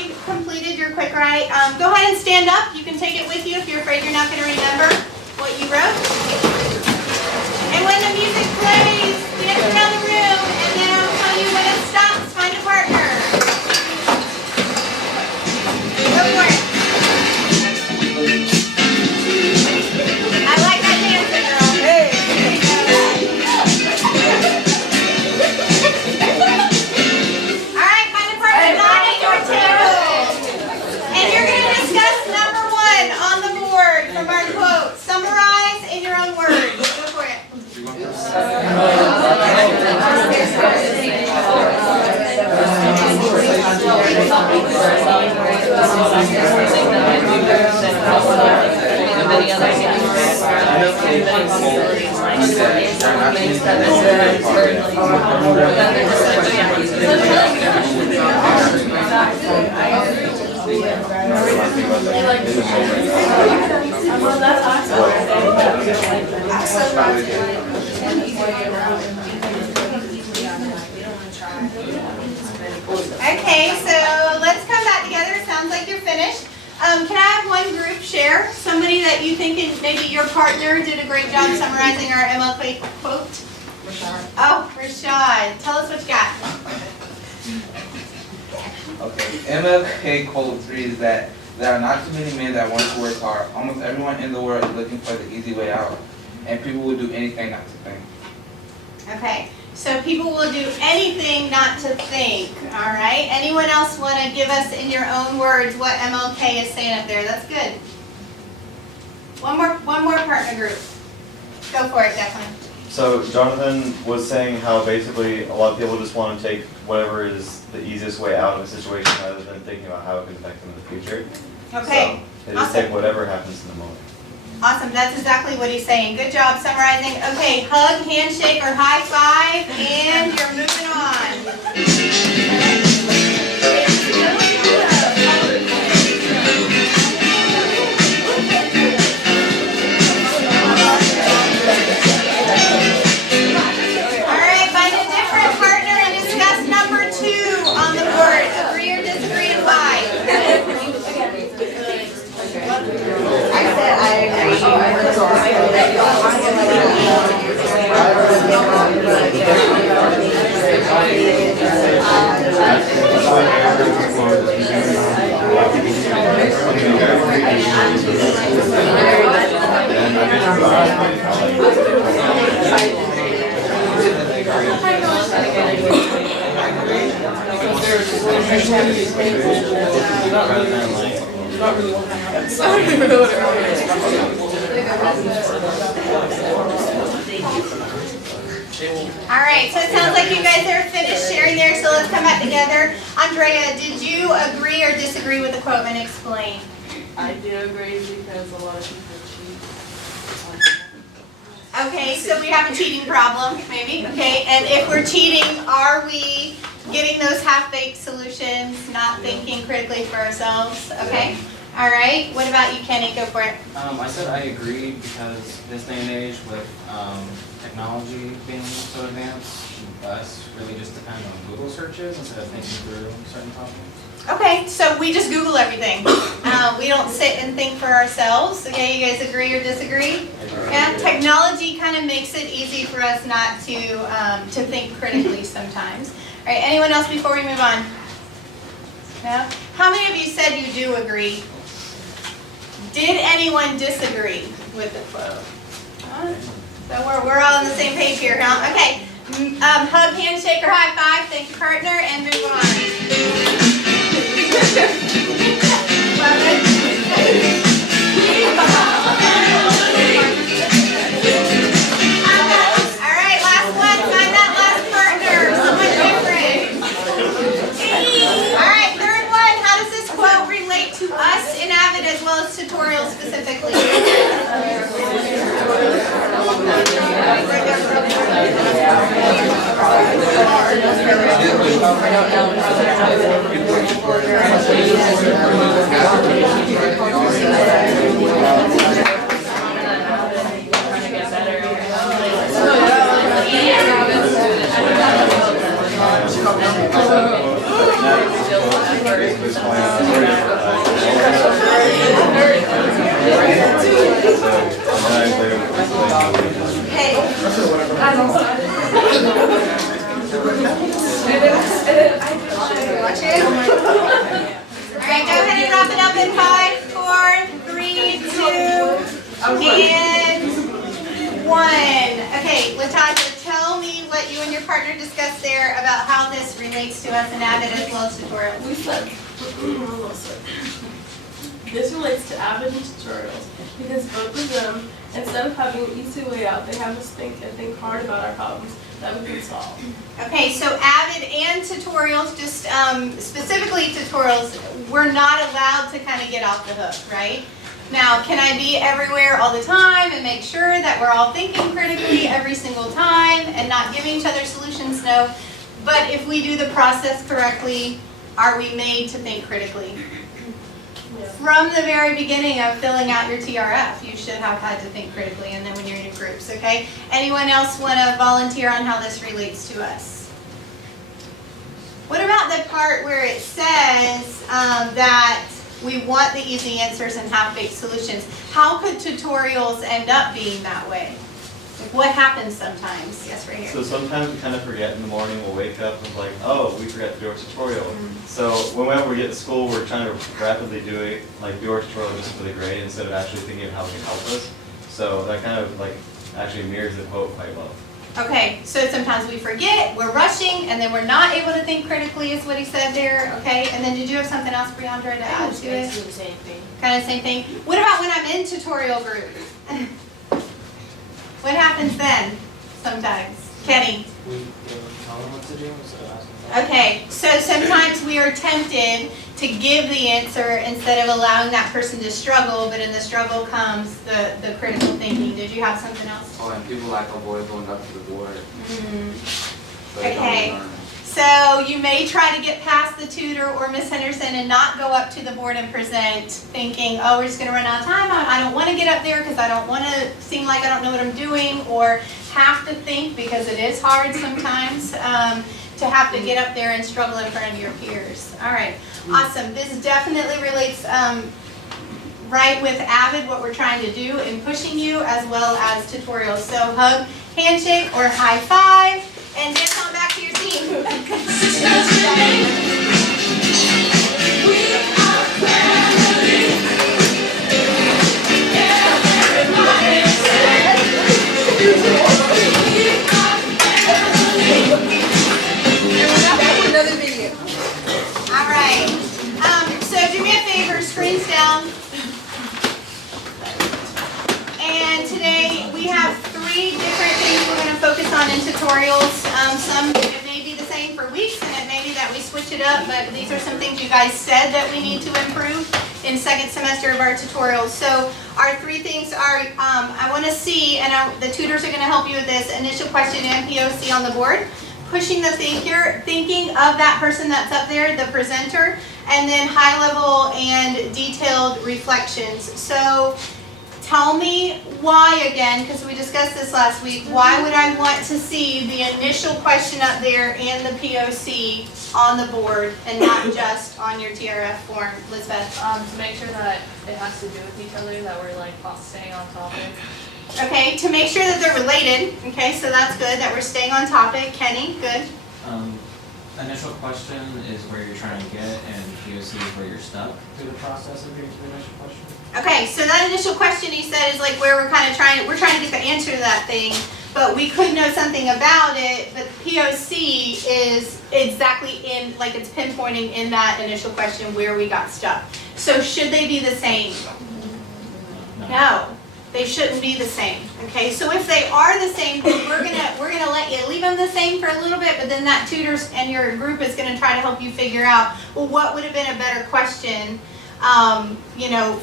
you completed your quick write, go ahead and stand up. You can take it with you if you're afraid you're not going to remember what you wrote. And when the music plays, dance around the room, and then I'll tell you when it stops, find a partner. Go for it. I like that dancing, girl. Hey. All right, find a partner not at your table. And you're going to discuss number 1 on the board from our quote. Summarize in your own words. Go for it. Okay, so let's come back together. It sounds like you're finished. Can I have one group share? Somebody that you think maybe your partner did a great job summarizing our MLK quote? Rashad. Oh, Rashad. Tell us what you got. Okay, MLK quote 3 is that there are not too many men that want to work hard. Almost everyone in the world is looking for the easy way out, and people will do anything not to think. Okay, so people will do anything not to think, all right? Anyone else want to give us in your own words what MLK is saying up there? That's good. One more partner group. Go for it, Declan. So Jonathan was saying how basically a lot of people just want to take whatever is the easiest way out of a situation rather than thinking about how it can affect them in the future. Okay, So they just take whatever happens in the moment. awesome. That's exactly what he's saying. Good job summarizing. Okay, hug, handshake, or high five, and you're moving on. All right, find a different partner and discuss number 2 on the board. Agree or disagree and why? I said I agree. All right, so it sounds like you guys are finished sharing there, so let's come back together. Andrea, did you agree or disagree with the quote and explain? I do agree because a lot of people cheat. Okay, so we have a cheating problem, maybe, okay? And if we're cheating, are we getting those half-baked solutions, not thinking critically for ourselves, okay? All right, what about you, Kenny? Go for it. I said I agree because this day and age with technology being so advanced, us really just depend on Google searches instead of thinking through certain topics. Okay, so we just Google everything. We don't sit and think for ourselves. Okay, you guys agree or disagree? Yeah, technology kind of makes it easy for us not to think critically sometimes. All right, anyone else before we move on? No? How many of you said you do agree? Did anyone disagree with the quote? So we're all on the same page here, huh? Okay, hug, handshake, or high five. Thank your partner, and move on. All right, last one. Find that last partner. Someone different. All right, third one. How does this quote relate to us in Avon as well as tutorial specifically? basically explaining three different types. So, and then I explained how we just. Okay. Watch it. All right, go ahead and wrap it up in 5, 4, 3, 2, and 1. Okay, Latasha, tell me what you and your partner discussed there about how this relates to us in Avid as well as tutorials. We said, this relates to Avon and tutorials because both of them, instead of having an easy way out, they have us think hard about our problems that we can solve. Okay, so Avid and tutorials, just specifically tutorials, we're not allowed to kind of get off the hook, right? Now, can I be everywhere all the time and make sure that we're all thinking critically every single time and not giving each other solutions? No. But if we do the process correctly, are we made to think critically? From the very beginning of filling out your TRF, you should have had to think critically, and then when you're in groups, okay? Anyone else want to volunteer on how this relates to us? What about the part where it says that we want the easy answers and half-baked solutions? How could tutorials end up being that way? Like, what happens sometimes? Yes, right here. So sometimes we kind of forget in the morning, we'll wake up and like, oh, we forgot to do our tutorial. So whenever we get to school, we're trying to rapidly do it, like do our tutorial just for the grade instead of actually thinking of how it can help us. So that kind of like actually mirrors the quote quite well. Okay, so sometimes we forget, we're rushing, and then we're not able to think critically is what he said there, okay? And then did you have something else, Briandra, to add to it? the same thing. Kind of the same thing. What about when I'm in tutorial group? What happens then, sometimes? Kenny? We tell them what to do instead of asking them. Okay, so sometimes we are tempted to give the answer instead of allowing that person to struggle, but in the struggle comes the critical thinking. Did you have something else? Oh, and people like avoid going up to the board. So they don't Okay. learn. So you may try to get past the tutor or Miss Henderson and not go up to the board and present thinking, oh, we're just gonna run out of time. I don't wanna get up there because I don't wanna seem like I don't know what I'm doing, or have to think, because it is hard sometimes, to have to get up there and struggle in front of your peers. All right, awesome. This definitely relates right with Avid, what we're trying to do in pushing you, as well as tutorials. So hug, handshake, or high five, and dance on back to your team. Another video. All right. So do me a favor, screens down. And today we have 3 different things we're going to focus on in tutorials. Some it may be the same for weeks, and it may be that we switch it up, but these are some things you guys said that we need to improve in second semester of our tutorials. So our 3 things are, I want to see, and the tutors are going to help you with this, initial question and POC on the board, pushing the thinking of that person that's up there, the presenter, and then high level and detailed reflections. So tell me why again, because we discussed this last week, why would I want to see the initial question up there and the POC on the board and not just on your TRF form, Elizabeth? To make sure that it has to do with each other, that we're like staying on topic. Okay, to make sure that they're related, okay, so that's good, that we're staying on topic. Kenny, good. Initial question is where you're trying to get, and POC is where you're stuck through the process of getting to the initial question. Okay, so that initial question he said is like where we're trying to get the answer to that thing, but we could know something about it, but POC is exactly in, like it's pinpointing in that initial question where we got stuck. So should they be the same? No, they shouldn't be the same. Okay, so if they are the same, then we're gonna let you leave them the same for a little bit, but then that tutor and your group is gonna try to help you figure out, well, what would have been a better question,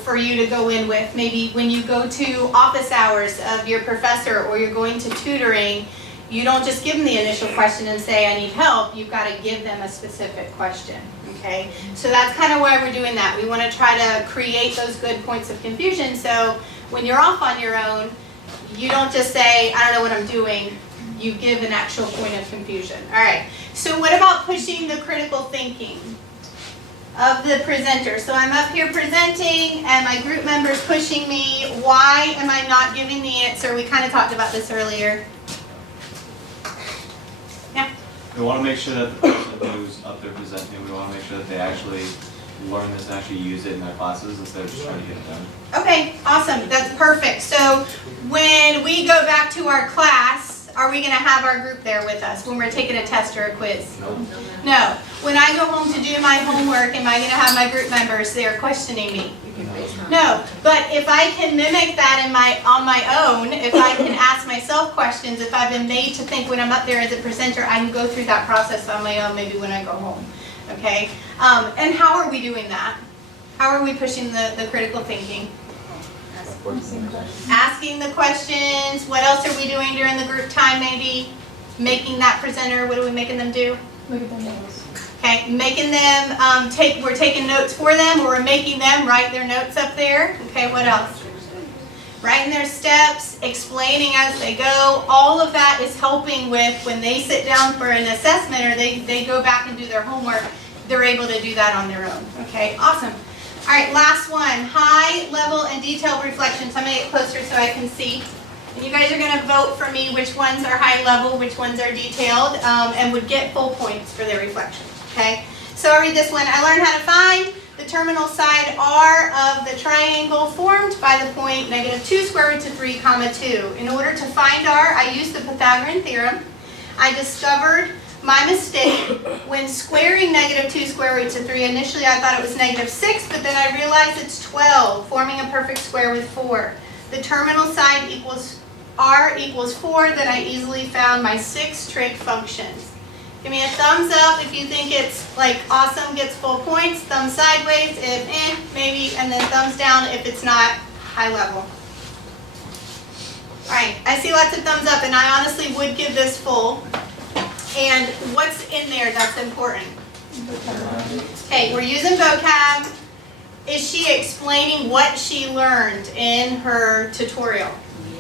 for you to go in with. Maybe when you go to office hours of your professor or you're going to tutoring, you don't just give them the initial question and say, I need help. You've got to give them a specific question, okay? So that's kind of why we're doing that. We want to try to create those good points of confusion, so when you're off on your own, you don't just say, I don't know what I'm doing. You give an actual point of confusion. All right, so what about pushing the critical thinking? of the presenter. So I'm up here presenting and my group member's pushing me. Why am I not giving the answer? We kind of talked about this earlier. Yeah. We want to make sure that the person who's up there presenting, we want to make sure that they actually learn this and actually use it in their classes instead of just trying to get it done. Okay, awesome. That's perfect. So when we go back to our class, are we going to have our group there with us when we're taking a test or a quiz? No. When I go home to do my homework, am I going to have my group members there questioning me? No. But if I can mimic that on my own, if I can ask myself questions, if I've been made to think when I'm up there as a presenter, I can go through that process on my own maybe when I go home. Okay? And how are we doing that? How are we pushing the critical thinking? Asking the questions. What else are we doing during the group time maybe? Making that presenter, what are we making them do? Look at the notes. Okay, making them, we're taking notes for them, or we're making them write their notes up there. Okay, what else? Writing their steps, explaining as they go. All of that is helping with when they sit down for an assessment or they go back and do their homework, they're able to do that on their own. Okay, awesome. All right, last one, high level and detailed reflections. I'm going to get closer so I can see. And you guys are going to vote for me which ones are high level, which ones are detailed, and would get full points for their reflections. Okay, so I'll read this one. I learned how to find the terminal side R of the triangle formed by the point -2 square root of 3, comma 2. In order to find R, I used the Pythagorean theorem. I discovered my mistake when squaring -2 square roots of 3. Initially I thought it was -6, but then I realized it's 12, forming a perfect square with 4. The terminal side equals R equals 4, then I easily found my 6 trig functions. Give me a thumbs up if you think it's like awesome, gets full points. Thumbs sideways if maybe, and then thumbs down if it's not high level. Alright, I see lots of thumbs up and I honestly would give this full. And what's in there that's important? Okay, we're using vocab. Is she explaining what she learned in her tutorial?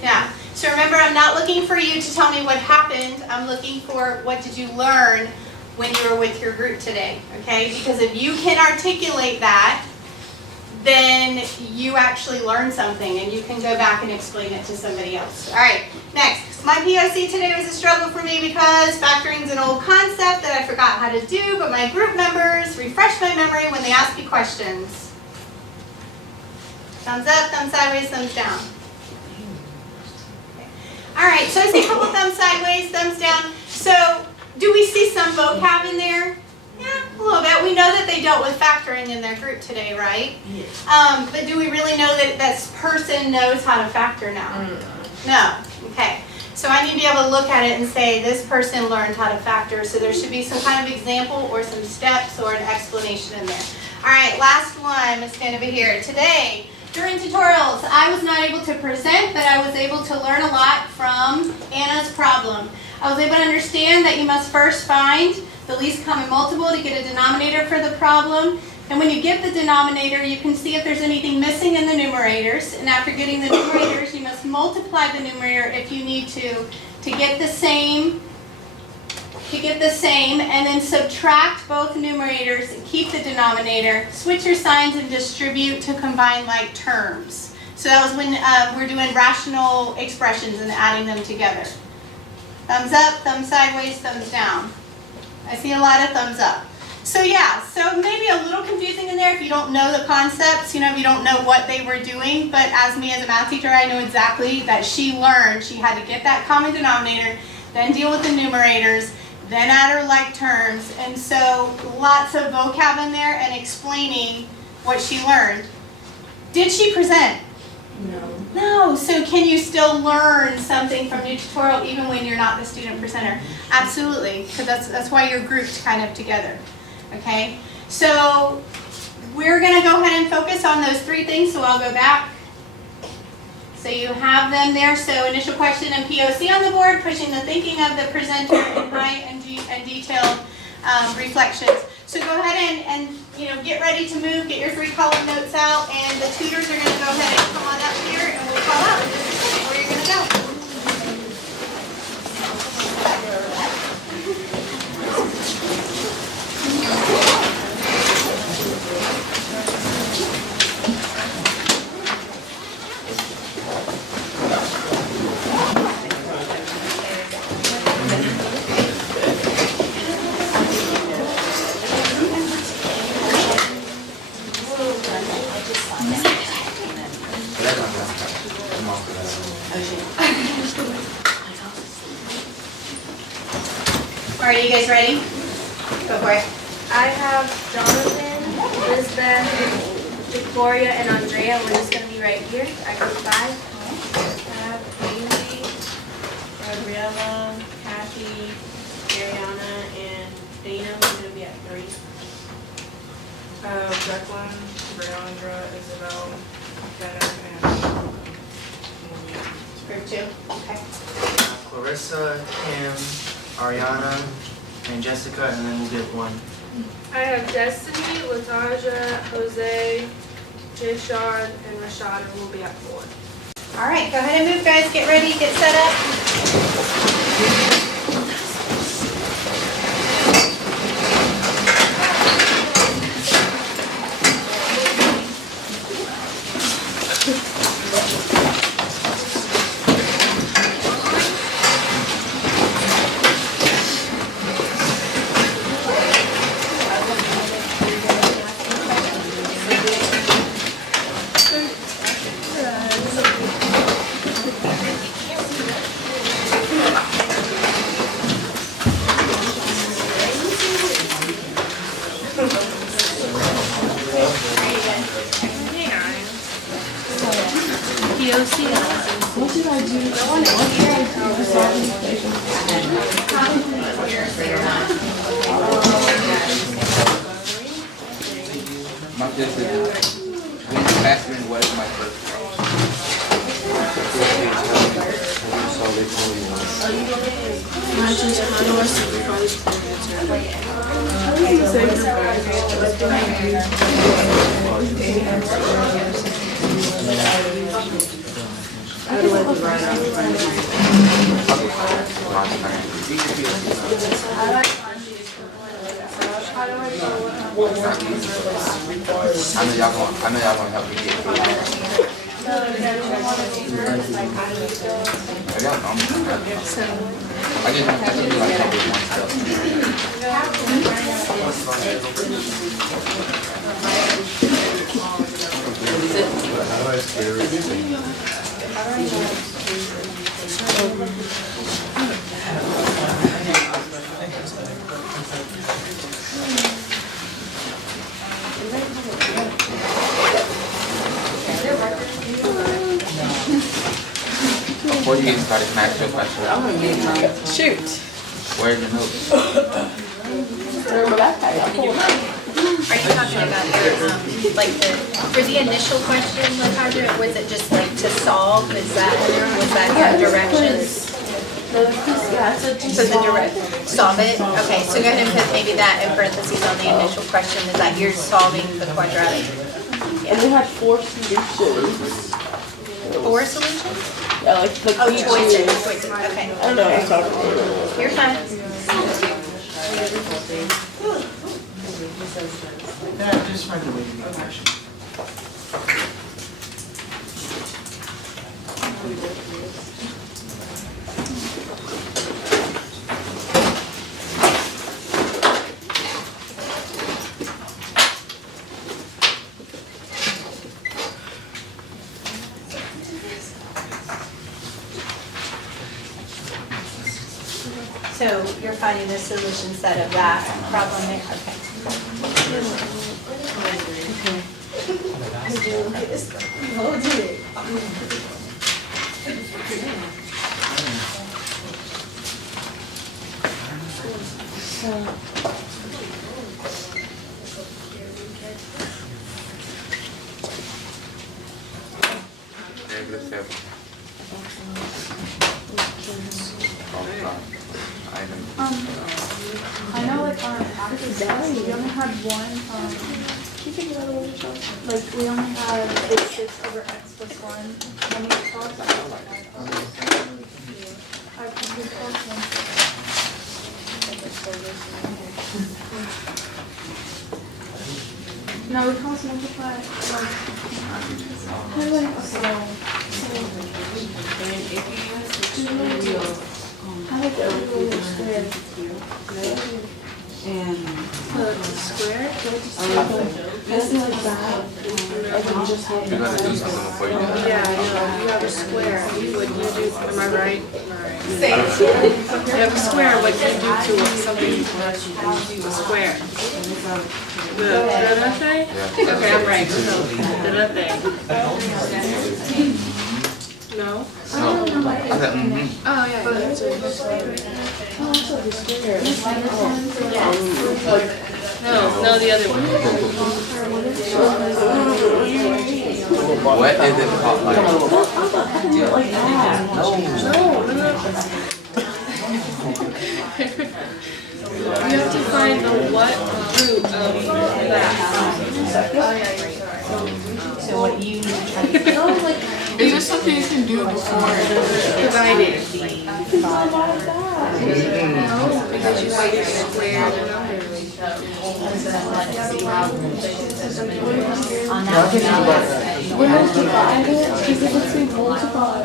Yeah. So remember, I'm not looking for you to tell me what happened. I'm looking for what did you learn when you were with your group today, okay? Because if you can articulate that, then you actually learned something and you can go back and explain it to somebody else. All right, next. My POC today was a struggle for me because factoring is an old concept that I forgot how to do, but my group members refreshed my memory when they asked me questions. Thumbs up, thumbs sideways, thumbs down. All right, so I see a couple thumbs sideways, thumbs down. So do we see some vocab in there? Yeah, a little bit. We know that they dealt with factoring in their group today, right? Yes. But do we really know that this person knows how to factor now? No. Okay. So I need to be able to look at it and say, this person learned how to factor. So there should be some kind of example or some steps or an explanation in there. All right, last one. Let's stand over here. Today, during tutorials, I was not able to present, but I was able to learn a lot from Anna's problem. I was able to understand that you must first find the least common multiple to get a denominator for the problem. And when you get the denominator, you can see if there's anything missing in the numerators. And after getting the numerators, you must multiply the numerator if you need to get the same, and then subtract both numerators and keep the denominator. Switch your signs and distribute to combine like terms. So that was when we're doing rational expressions and adding them together. Thumbs up, thumbs sideways, thumbs down. I see a lot of thumbs up. So yeah, so maybe a little confusing in there if you don't know the concepts, you know, if you don't know what they were doing, but as me as a math teacher, I know exactly that she learned she had to get that common denominator, then deal with the numerators, then add her like terms, and so lots of vocab in there and explaining what she learned. Did she present? No. No, so can you still learn something from your tutorial even when you're not the student presenter? Absolutely, because that's why you're grouped kind of together. Okay, so we're going to go ahead and focus on those 3 things, so I'll go back. So you have them there, so initial question and POC on the board, pushing the thinking of the presenter and high and detailed reflections. So go ahead and you know, get ready to move, get your 3 column notes out, and the tutors are going to go ahead and come on up here, and we'll call out in just a second where you're going to go. right, are you guys ready? Go for it. I have Jonathan, Lisbeth, Victoria, and Andrea. We're just gonna be right here at group 5. I have Amy, Gabriella, Kathy, Ariana, and Dana. We're gonna be at 3. Jacqueline, Briandra, Isabel, Jenna, and Group 2, okay. Clarissa, Kim, Ariana, and Jessica, and then we'll get 1. I have Destiny, Lataja, Jose, Jishard, and Rashad, and we'll be at 4. All right, go ahead and move, guys. Get ready, get set up. My fifth is being pastoring was my first I know y'all gonna help me get through it. I got I just have to do like help with one Before you get started, can I ask you a question? Shoot. Where's your notes? Are you talking about your, like for the initial question, Lataja, was it just like to solve? Was that your directions? So the direct, solve it? Okay, so go ahead and put maybe that in parentheses on the initial question, is that you're solving the quadratic? And we had 4 solutions. 4 solutions? Yeah, like the Oh, choices, okay. I don't know what I'm talking about. You're fine. Yeah, just find a way to make a motion. So you're finding the solution set of that problem there, okay. -7. I know like after that, we only had one, like we only had a 6 over x plus 1. How many solves? No, we cross multiply like Square? This is like that. And then just have You gotta do something before you do that. Yeah, I know. You have a square. What do you do? Am I right? Say it. You have a square. What do you do to something? A square. The thing? Okay, I'm right. The thing. No? No. I said, mm-hmm. Oh, yeah. That's it. Oh, it's like a square. No, the other one. What is it called? Like, I can do it like that. You have to find the what root of that. So what you need to try to do. Is this something you can do before dividing? No, because you like square the numbers. On that one. When I divide it, because if it's being multiplied.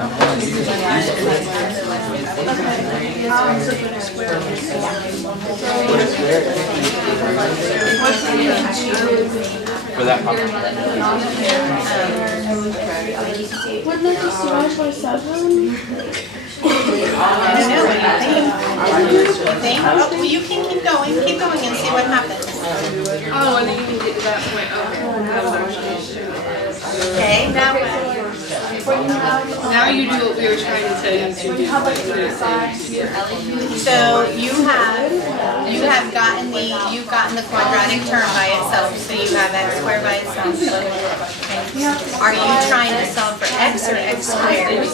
for that problem. Wouldn't it just divide by 7? I don't know, what do you think? Oh, well, you can keep going and see what happens. Oh, and then you can get to that point. Okay. That was actually. Okay, now what? Now you do what we were trying to tell you to do. So you've gotten the quadratic term by itself, so you have x squared by itself. Are you trying to solve for x or x squared?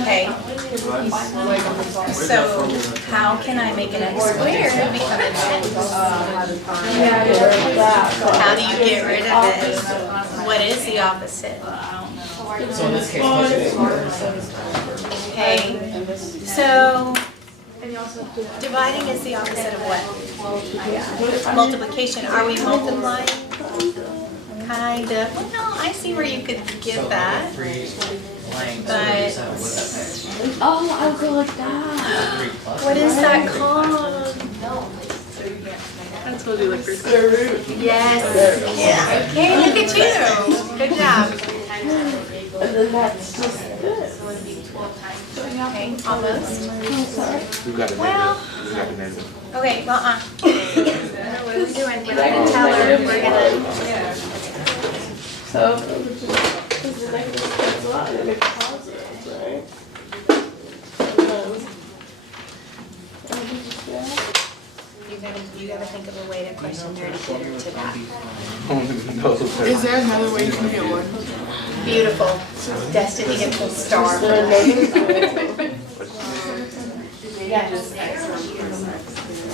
Okay. So how can I make an x squared become an x? How do you get rid of it? What is the opposite? So in this case, Okay, so dividing is the opposite of what? Multiplication. Are we multiplying? Kind of. Well, no, I see where you could give that. But Oh, I'll go like that. what is that called? I told you like this. Square root. Yes. Yeah. Okay, look at you. Good job. And then that's just this. Okay, almost. You got the Well. negative. You got the negative. Okay, what are we doing? We're not gonna tell her. We're gonna. So, because the negative cancel out and it makes positives, right? You gotta think of a way to question her to get her to that. Is there another way you can get one? Beautiful. Destiny gets a star. Is there a negative? Yes.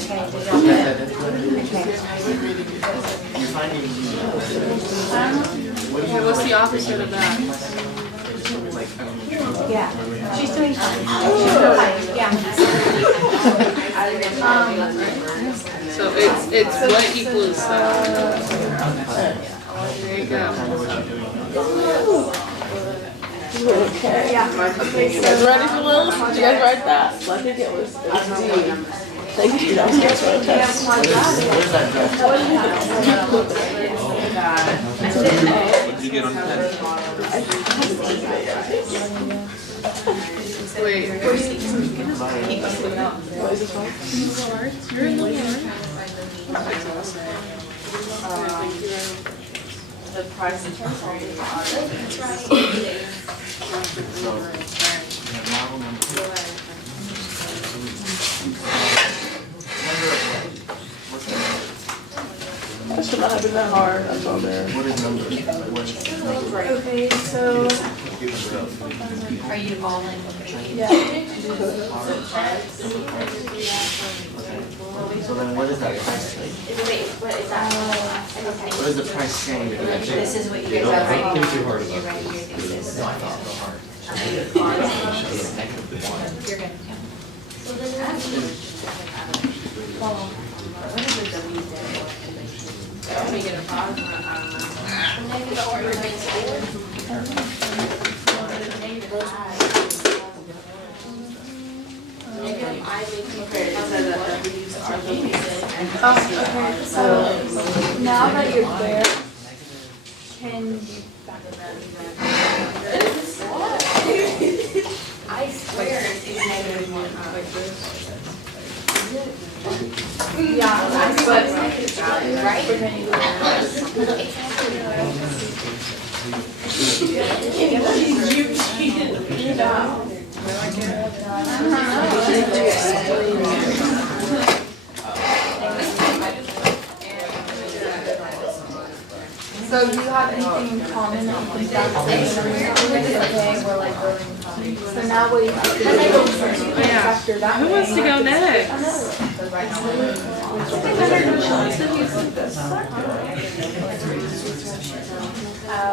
Okay, did y'all get it? Okay, what's the opposite of that? Yeah. She's doing fine. Yeah. So it's what equals that. There you go. Okay. You guys ready for this? Did you guys write that? I think it was D. Thank you. That was just for a test. What did you get on the test? Wait. Keep What is it called? You're in the one. The price of That should not have been that hard. That's all there. Okay, so Are you all in? Yeah. So then what is that price like? Wait, what is that? What is the price saying? This is what you guys are writing. You're right here, this is. You're good. Okay, so now that you're there, can you back I swear it's negative 1. Yeah, but so do you have anything in common that you think that's okay, we're like building common. So now what you have to do is factor that Who way. wants to go next?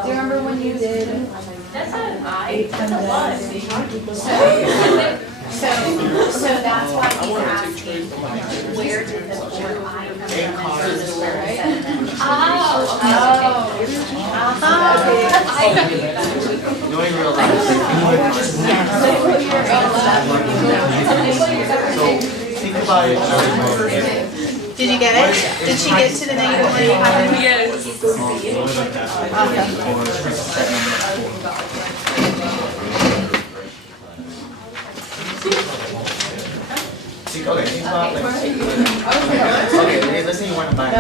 Do you remember when you did? That's not an I, that's a lot. So that's why he's asking, where did the board I come from versus where it's set? You ain't realize. So think about it. Did you get it? Did she get to the negative 1? Yes. Okay, think about like. Okay, let's say you want to buy.